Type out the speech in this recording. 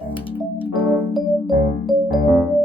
Thank you.